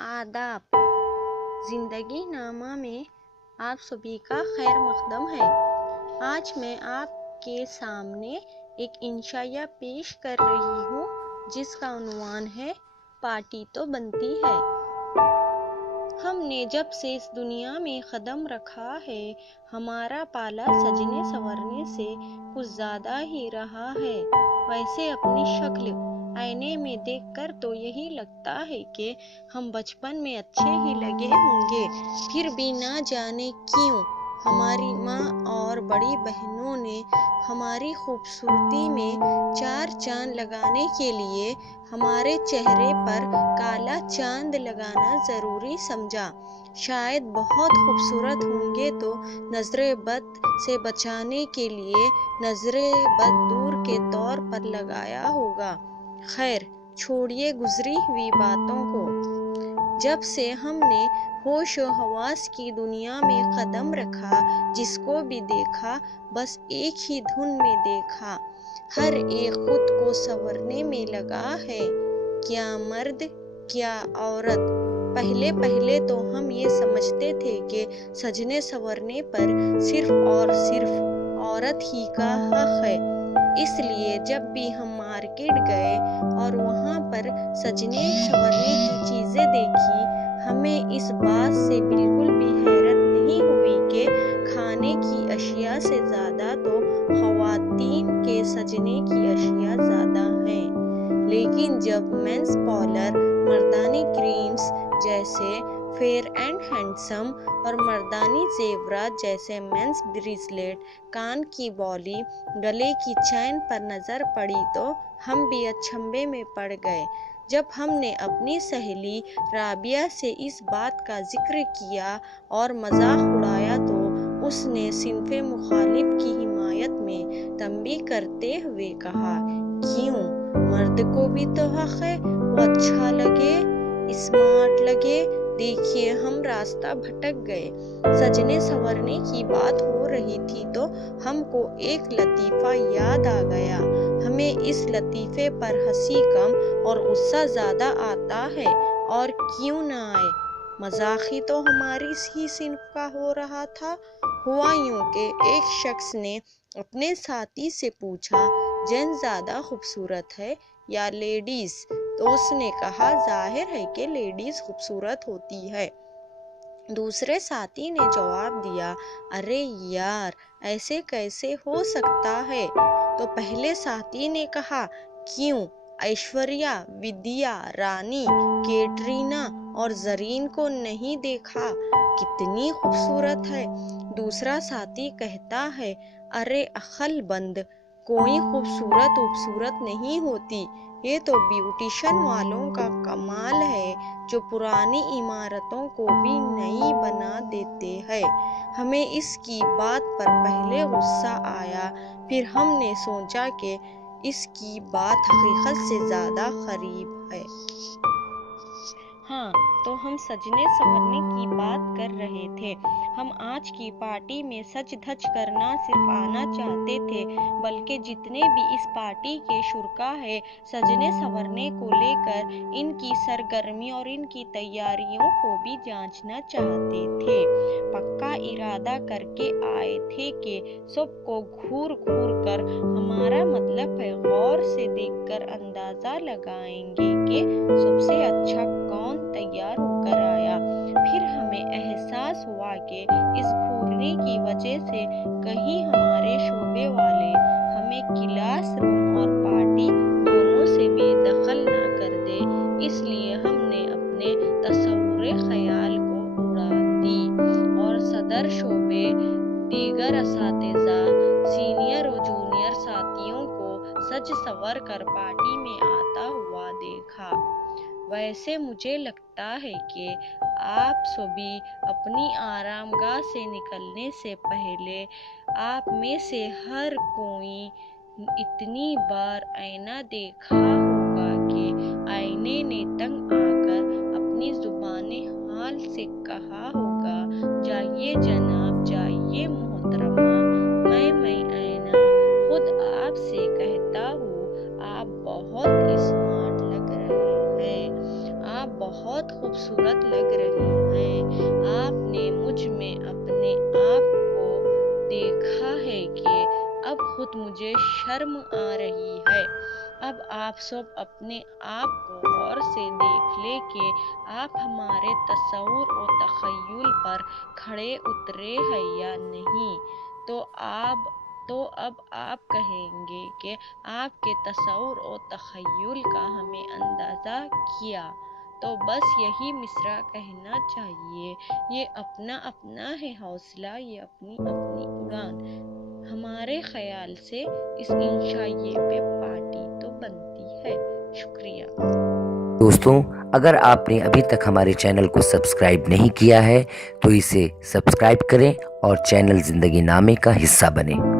आदाब। जिंदगी नामा में आप सभी का खैर मकदम है। आज मैं आपके सामने एक इंशाया पेश कर रही हूँ जिसका उन्वान है पार्टी तो बनती है। हमने जब से इस दुनिया में कदम रखा है, हमारा पाला सजने संवरने से कुछ ज्यादा ही रहा है। वैसे अपनी शक्ल आईने में देखकर तो यही लगता है कि हम बचपन में अच्छे ही लगे होंगे, फिर भी ना जाने क्यों हमारी माँ और बड़ी बहनों ने हमारी खूबसूरती में चार चांद लगाने के लिए हमारे चेहरे पर काला चांद लगाना जरूरी समझा। शायद बहुत खूबसूरत होंगे तो नजरे बद से बचाने के लिए नजरे बद दूर के तौर पर लगाया होगा। खैर छोड़िए गुजरी हुई बातों को। जब से हमने होश व हवास की दुनिया में कदम रखा, जिसको भी देखा बस एक ही धुन में देखा। हर एक खुद को संवरने में लगा है, क्या मर्द क्या औरत। पहले पहले तो हम ये समझते थे कि सजने संवरने पर सिर्फ और सिर्फ औरत ही का हक है। इसलिए जब भी हम मार्केट गए और वहाँ पर सजने संवरने की चीज़ें देखी, हमें इस बात से बिल्कुल भी हैरत नहीं हुई कि खाने की अशिया से ज़्यादा तो ख़वातीन के सजने की अशिया ज़्यादा हैं। लेकिन जब मेंस पार्लर, मर्दानी क्रीम्स जैसे फेयर एंड हैंडसम और मर्दानी जेवरात जैसे मेंस ब्रेसलेट, कान की बाली, गले की चैन पर नज़र पड़ी तो हम भी अचंभे में पड़ गए। जब हमने अपनी सहेली राबिया से इस बात का जिक्र किया और मजाक उड़ाया तो उसने सिन्फ़े मुखालिफ की हिमायत में तंबीह करते हुए कहा, क्यों, मर्द को भी तो हक है वो अच्छा लगे, स्मार्ट लगे। देखिए हम रास्ता भटक गए। सजने संवरने की बात हो रही थी तो हमको एक लतीफ़ा याद आ गया। हमें इस लतीफ़े पर हंसी कम और गुस्सा ज़्यादा आता है, और क्यों ना आए, मजाक ही तो हमारी ही सिन्फ का हो रहा था। हुआ यूं कि एक शख्स ने अपने साथी से पूछा, जेंट्स ज़्यादा खूबसूरत है या लेडीज़? तो उसने कहा, जाहिर है कि लेडीज़ खूबसूरत होती है। दूसरे साथी ने जवाब दिया, अरे यार ऐसे कैसे हो सकता है? तो पहले साथी ने कहा, क्यों, ऐश्वर्या, विद्या, रानी, कैटरीना और जरीन को नहीं देखा, कितनी खूबसूरत है। दूसरा साथी कहता है, अरे अक्लमंद, कोई खूबसूरत नहीं होती, ये तो ब्यूटिशियन वालों का कमाल है जो पुरानी इमारतों को भी नई बना देते हैं। हमें इसकी बात पर पहले गुस्सा आया, फिर हमने सोचा कि इसकी बात हकीकत से ज़्यादा करीब है। हाँ, तो हम सजने संवरने की बात कर रहे थे। हम आज की पार्टी में सज धज कर ना सिर्फ आना चाहते थे, बल्कि जितने भी इस पार्टी के शुरका है, सजने संवरने को लेकर इनकी सरगर्मी और इनकी तैयारियों को भी जांचना चाहते थे। पक्का इरादा करके आए थे कि सबको घूर घूर कर, हमारा मतलब है गौर से देखकर अंदाजा लगाएंगे कि सबसे अच्छा कौन तैयार होकर आया। फिर हमें एहसास हुआ कि इस घूरने की वजह से कहीं हमारे शोबे वाले हमें क्लास रूम और पार्टी दोनों से बेदखल ना कर दे, इसलिए हमने अपने तसव्वुरे ख्याल को उड़ान दी और सदर शोबे, दीगर असातिज़ा, सीनियर और जूनियर साथियों को सज संवर कर पार्टी में आता हुआ देखा। वैसे मुझे लगता है कि आप सभी अपनी आरामगाह से निकलने से पहले आप में से हर कोई इतनी बार आईना देखा होगा कि आईने ने तंग आकर अपनी जुबाने हाल से कहा होगा, जाइए जनाब, जाइए मोहतरमा, मैं आईना खुद आपसे कहता हूँ, आप बहुत स्मार्ट लग रहे हैं, आप بہت خوبصورت لگ رہی ہیں۔ آپ نے مجھ میں اپنے آپ کو دیکھا ہے کہ اب خود مجھے شرم آ رہی ہے۔ اب آپ سب اپنے آپ کو غور سے دیکھ لیں کہ آپ ہمارے تصور و تخیل پر کھڑے اترے ہیں یا نہیں۔ تو اب آپ کہیں گے کہ آپ کے تصور و تخیل کا ہمیں اندازہ کیا۔ تو بس یہی مصرع کہنا چاہیے، یہ اپنا اپنا ہے حوصلہ، یہ اپنی اپنی اڑان۔ ہمارے خیال سے اس انشائیے پہ پارٹی تو بنتی ہے۔ شکریہ دوستوں، اگر آپ نے ابھی تک ہمارے چینل کو سبسکرائب نہیں کیا ہے تو اسے سبسکرائب کریں اور چینل زندگی نامے کا حصہ بنیں۔